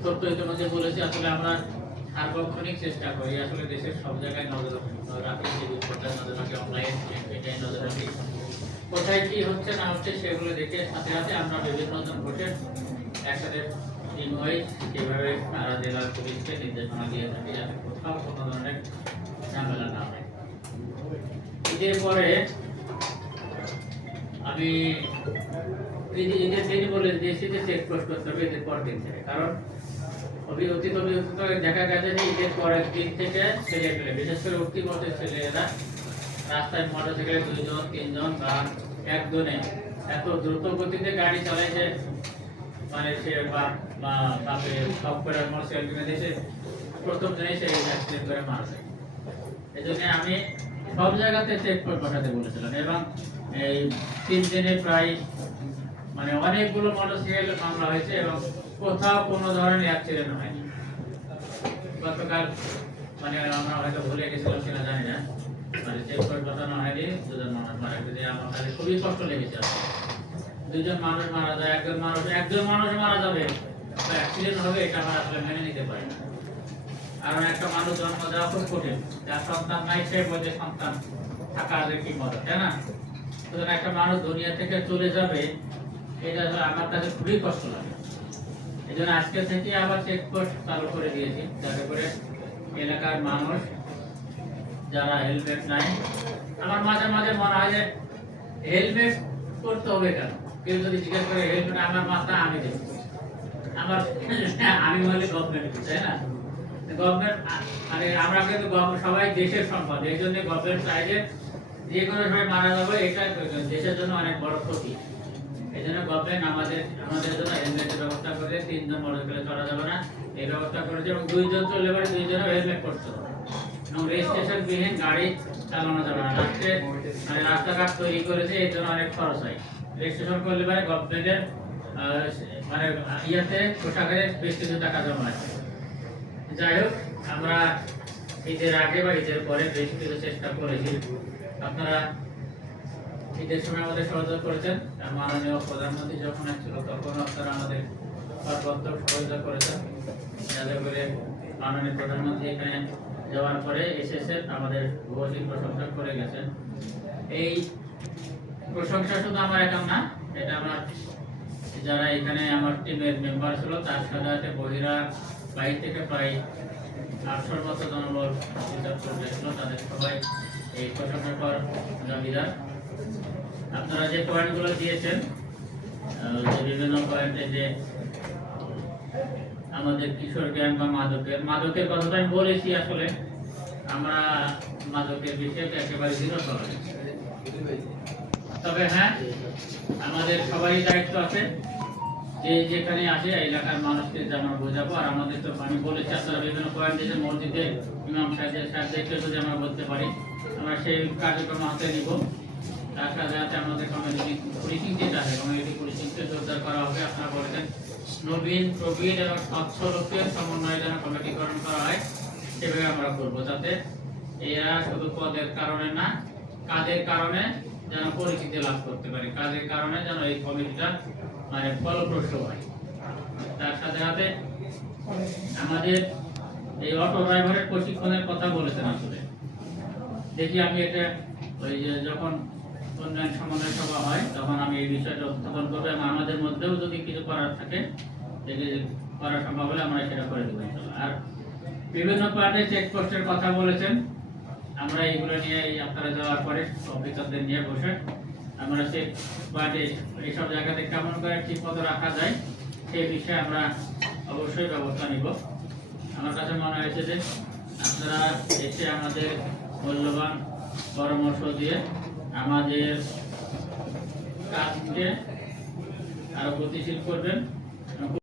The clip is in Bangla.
উত্তর তো ইতিমধ্যে বলেছি। আসলে আমরা সার্বক্ষণিক চেষ্টা করি আসলে দেশের সব জায়গায় নজর রাখি, কোথায় নজর রাখি, অনলাইন এটাই নজর রাখি, কোথায় কি হচ্ছে না হচ্ছে সেগুলো দেখে সাথে সাথে আমরা বিভিন্ন জন বসে একসাথে টিম ওয়াইজ যেভাবে সারা জেলার পুলিশকে নির্দেশনা দিয়ে থাকি যাতে কোথাও কোনো ধরনের ঝামেলা না হয়। ঈদের পরে আমি ঈদের দিন বলে দিয়েছি যে চেকপোস্ট করতে হবে ঈদের পর দিন থেকে, কারণ অতীত দেখা গেছে যে ঈদের পরের দিন থেকে ছেলেপেলে বিশেষ করে উঠতি পথের ছেলেরা রাস্তায় মোটরসাইকেলে 2 জন 3 জন বা একজনে এত দ্রুত গতিতে গাড়ি চালায় যে মানে সে বাপে সব করে মোটরসাইকেল কিনে দিয়েছে, প্রথম দিনে সে অ্যাক্সিডেন্ট করে মারা যায়। এই জন্য আমি সব জায়গাতে চেকপোস্ট বসাতে বলেছিলাম এবং এই 3 দিনে প্রায় মানে অনেকগুলো মোটরসাইকেল মামলা হয়েছে এবং কোথাও কোনো ধরনের অ্যাক্সিডেন্ট হয়নি। গতকাল মানে আমরা হয়তো ভুলে গেছিলাম কিনা জানি না, মানে চেকপোস্ট বসানো হয়নি, 2 জন মানুষ মারা গেছে। আমার কাছে খুবই কষ্ট লেগেছে। 2 জন মানুষ মারা যায়, একজন মানুষ মারা যাবে, অ্যাক্সিডেন্ট হবে, এটা আমরা আসলে মেনে নিতে পারি না। কারণ একটা মানুষ জন্ম দেওয়া খুব কঠিন, যার সন্তান নাই সে বলছে সন্তান থাকা আগে কি মজা, তাই না? সুতরাং একটা মানুষ দুনিয়া থেকে চলে যাবে, এটা আমার কাছে খুবই কষ্ট লাগে। এই জন্য আজকে থেকে আবার চেকপোস্ট চালু করে দিয়েছি, যাতে করে এলাকার মানুষ যারা হেলমেট নাই, আমার মাঝে মাঝে মনে হয় যে হেলমেট করতে হবে কেন, কেউ যদি জিজ্ঞেস করে হেলমেট আমার মাথা আমি দেব, আমি বলি গভর্নমেন্ট, তাই না? গভর্নমেন্ট মানে আমরা কিন্তু সবাই দেশের সম্পদ, এই জন্য গভর্নমেন্ট চাইলে যে কোনো সময় মারা যাবে, এটা দেশের জন্য অনেক বড় ক্ষতি। এই জন্য গভর্নমেন্ট আমাদের জন্য হেলমেটের ব্যবস্থা করে 3 জন মোটরসাইকেলে চড়া যাবে না এই ব্যবস্থা করেছে এবং 2 জন চললে পরে 2 জনের হেলমেট করতে হবে এবং রেজিস্ট্রেশন বিহীন গাড়ি চালানো যাবে না। মানে রাস্তাঘাট তৈরি করেছে, এই জন্য অনেক খরচ হয়। রেজিস্ট্রেশন করলে পরে গভর্নমেন্টের মানে ইয়াতে পোশাকের বেশ কিছু টাকা জমা আছে। যাই হোক, আমরা ঈদের আগে বা ঈদের পরে বেশ কিছু চেষ্টা করেছি। আপনারা ঈদের সময় আমাদের সহযোগিতা করেছেন, মাননীয় প্রধানমন্ত্রী যখন ছিল তখন আপনারা আমাদের সর্বোত্তম সহযোগিতা করেছেন, যাতে করে মাননীয় প্রধানমন্ত্রী এখানে যাওয়ার পরে এসেছেন, আমাদের ভূয়সী প্রশংসা করে গেছেন। এই প্রশংসা শুধু আমার একা না, এটা আমার যারা এখানে আমার টিমের মেম্বার ছিল তার সাথে বহিরা বাইরে থেকে প্রায় 800-র মতো জনবল ছিল, তাদের সবাই এই প্রশংসা করার দাবিদার। আপনারা যে পয়েন্টগুলো দিয়েছেন, যে বিভিন্ন পয়েন্টে যে আমাদের কিশোর গ্যাং বা মাদকের কথাটা আমি বলেছি, আসলে আমরা মাদকের বিষয়টা একেবারে বিরত হই। তবে হ্যাঁ, আমাদের সবারই দায়িত্ব আছে যে যেখানে আসে এলাকার মানুষকে যেমন বোঝাবো। আর আমাদের তো আমি বলেছি আপনারা বিভিন্ন পয়েন্ট দিয়েছেন, মসজিদে ইমাম সাহেবদেরকে যদি আমরা বলতে পারি আমরা সেই কার্যক্রম হাতে নিব। তার সাথে সাথে আমাদের কমিউনিটি পুলিশিং যেটা আছে, কমিউনিটি পুলিশিংকে জোরদার করা হবে। আপনারা বলেছেন নবীন প্রবীণ এবং স্বচ্ছ লোকের সমন্বয়ে যেন কমিটিকরণ করা হয়, সেভাবে আমরা করবো, যাতে এরা শুধু পদের কারণে না, কাজের কারণে যেন পরিচিতি লাভ করতে পারে, কাজের কারণে যেন এই কমিটিটা মানে ফলপ্রসূ হয়। তার সাথে সাথে আমাদের এই অটো ড্রাইভারের প্রশিক্ষণের কথা বলেছেন, আসলে দেখি আমি এটা ওই যে যখন উন্নয়ন সমন্বয় সভা হয় তখন আমি এই বিষয়টা উত্থাপন করবো এবং আমাদের মধ্যেও যদি কিছু করার থাকে করা সম্ভব হলে আমরা সেটা করে দেবো। আর বিভিন্ন পার্টে চেকপোস্টের কথা বলেছেন, আমরা এইগুলো নিয়ে আপনারা যাওয়ার পরে অফিসারদের নিয়ে বসে আমরা চেক পার্টে এইসব জায়গাতে কেমন করে ঠিক মতো রাখা যায় সেই বিষয়ে আমরা অবশ্যই ব্যবস্থা নিব। আমার কাছে মনে হয়েছে যে আপনারা এসে আমাদের মূল্যবান পরামর্শ দিয়ে আমাদের কাজকে আরো গতিশীল করবেন।